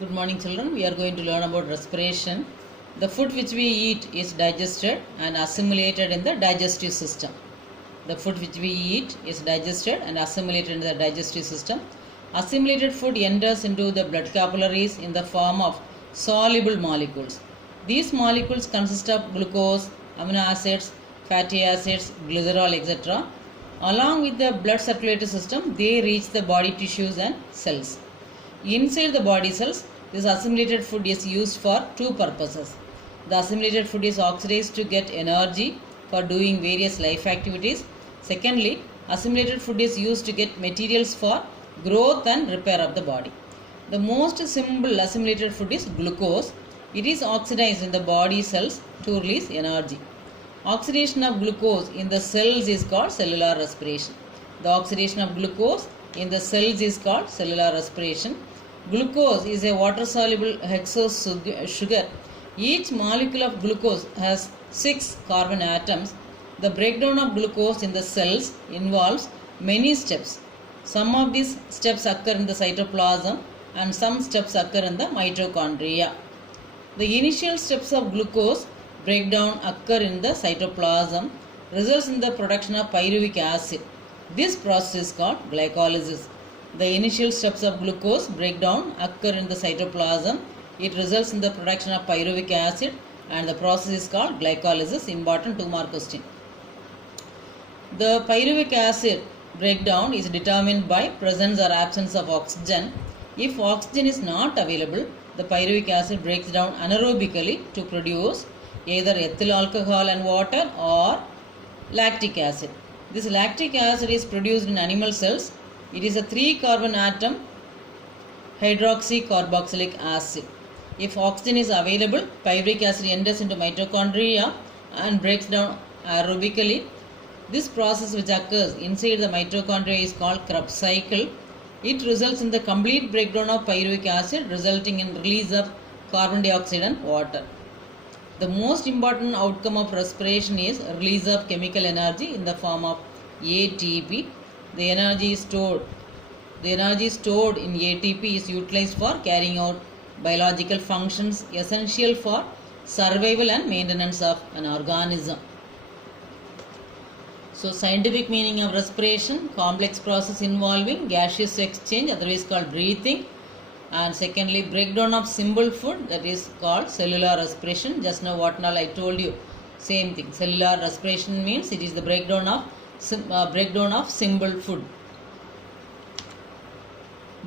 Good morning, children. We are going to learn about respiration. The food which we eat is digested and assimilated in the digestive system. The food which we eat is digested and assimilated in the digestive system. Assimilated food enters into the blood capillaries in the form of soluble molecules. These molecules consist of glucose, amino acids, fatty acids, glycerol, etc. Along with the blood circulatory system, they reach the body tissues and cells. Inside the body cells, this assimilated food is used for two purposes. The assimilated food is oxidized to get energy for doing various life activities. Secondly, assimilated food is used to get materials for growth and repair of the body. The most simple assimilated food is glucose. It is oxidized in the body cells to release energy. Oxidation of glucose in the cells is called cellular respiration. The oxidation of glucose in the cells is called cellular respiration. Glucose is a water-soluble hexose sugar. Each molecule of glucose has 6 carbon atoms. The breakdown of glucose in the cells involves many steps. Some of these steps occur in the cytoplasm and some steps occur in the mitochondria. The initial steps of glucose breakdown occur in the cytoplasm, results in the production of pyruvic acid. This process is called glycolysis. The initial steps of glucose breakdown occur in the cytoplasm. It results in the production of pyruvic acid and the process is called glycolysis. Important 2-mark question. The pyruvic acid breakdown is determined by presence or absence of oxygen. If oxygen is not available, the pyruvic acid breaks down anaerobically to produce either ethyl alcohol and water or lactic acid. This lactic acid is produced in animal cells. It is a 3-carbon atom hydroxycarboxylic acid. If oxygen is available, pyruvic acid enters into mitochondria and breaks down aerobically. This process which occurs inside the mitochondria is called Krebs cycle. It results in the complete breakdown of pyruvic acid, resulting in release of carbon dioxide and water. The most important outcome of respiration is release of chemical energy in the form of ATP. The energy stored in ATP is utilized for carrying out biological functions essential for survival and maintenance of an organism. So, scientific meaning of respiration: complex process involving gaseous exchange, otherwise called breathing. And secondly, breakdown of simple food, that is called cellular respiration. Just now what all I told you, same thing. Cellular respiration means it is the breakdown of simple food.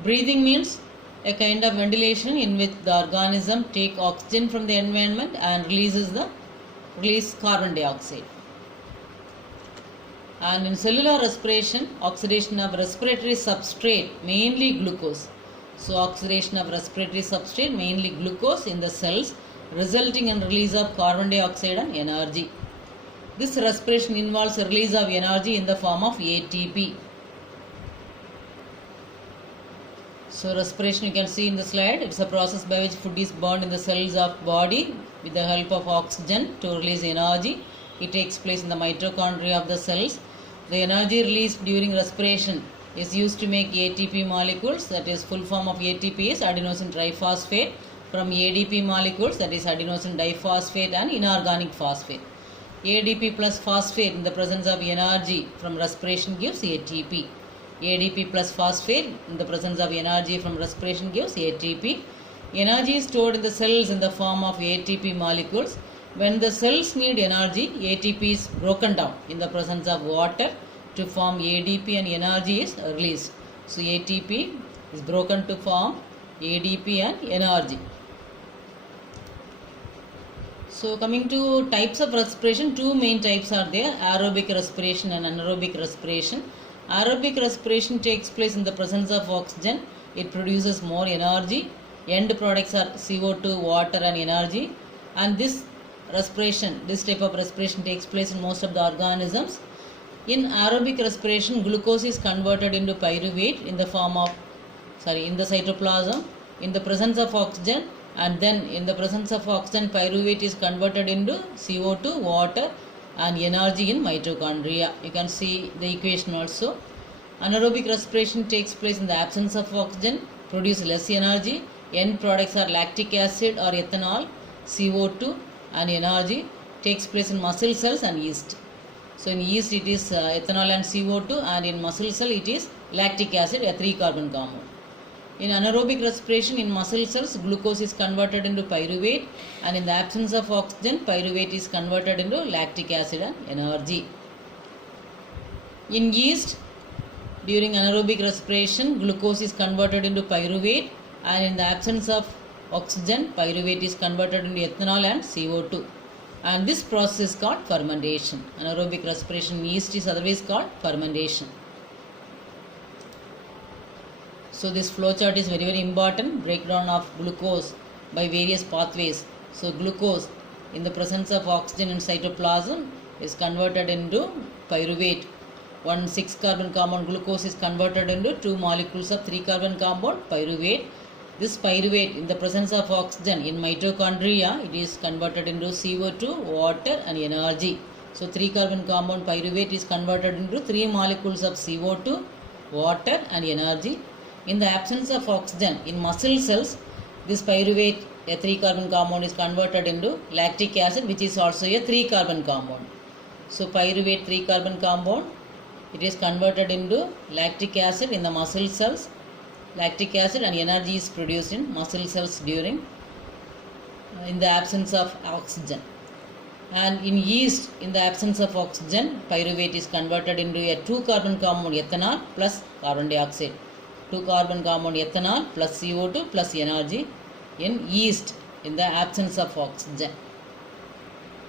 Breathing means a kind of ventilation in which the organism take oxygen from the environment and release carbon dioxide. And in cellular respiration, oxidation of respiratory substrate, mainly glucose. So, oxidation of respiratory substrate, mainly glucose in the cells, resulting in release of carbon dioxide and energy. This respiration involves a release of energy in the form of ATP. So, respiration you can see in the slide. It's a process by which food is burned in the cells of body with the help of oxygen to release energy. It takes place in the mitochondria of the cells. The energy released during respiration is used to make ATP molecules, that is full form of ATP is adenosine triphosphate, from ADP molecules, that is adenosine diphosphate and inorganic phosphate. ADP plus phosphate in the presence of energy from respiration gives ATP. ADP plus phosphate in the presence of energy from respiration gives ATP. Energy is stored in the cells in the form of ATP molecules. When the cells need energy, ATP is broken down in the presence of water to form ADP and energy is released. So, ATP is broken to form ADP and energy. So, coming to types of respiration, 2 main types are there: aerobic respiration and anaerobic respiration. Aerobic respiration takes place in the presence of oxygen. It produces more energy. End products are CO2, water and energy. And this type of respiration takes place in most of the organisms. In aerobic respiration, glucose is converted into pyruvate in the cytoplasm in the presence of oxygen, and then in the presence of oxygen, pyruvate is converted into CO2, water and energy in mitochondria. You can see the equation also. Anaerobic respiration takes place in the absence of oxygen, produce less energy. End products are lactic acid or ethanol, CO2 and energy takes place in muscle cells and yeast. So in yeast it is ethanol and CO2, and in muscle cell it is lactic acid, a 3-carbon compound. In anaerobic respiration in muscle cells, glucose is converted into pyruvate, and in the absence of oxygen, pyruvate is converted into lactic acid and energy. In yeast, during anaerobic respiration, glucose is converted into pyruvate, and in the absence of oxygen, pyruvate is converted into ethanol and CO2. And this process is called fermentation. Anaerobic respiration in yeast is otherwise called fermentation. So this flowchart is very, very important. Breakdown of glucose by various pathways. So glucose in the presence of oxygen in cytoplasm is converted into pyruvate. One 6-carbon compound glucose is converted into 2 molecules of 3-carbon compound pyruvate. This pyruvate in the presence of oxygen in mitochondria, it is converted into CO2, water and energy. So 3-carbon compound pyruvate is converted into 3 molecules of CO2, water and energy. In the absence of oxygen in muscle cells, this pyruvate, a 3-carbon compound, is converted into lactic acid, which is also a 3-carbon compound. So pyruvate 3-carbon compound, it is converted into lactic acid in the muscle cells. Lactic acid and energy is produced in muscle cells during in the absence of oxygen. And in yeast, in the absence of oxygen, pyruvate is converted into a 2-carbon compound ethanol plus carbon dioxide. 2-carbon compound ethanol plus CO2 plus energy in yeast in the absence of oxygen.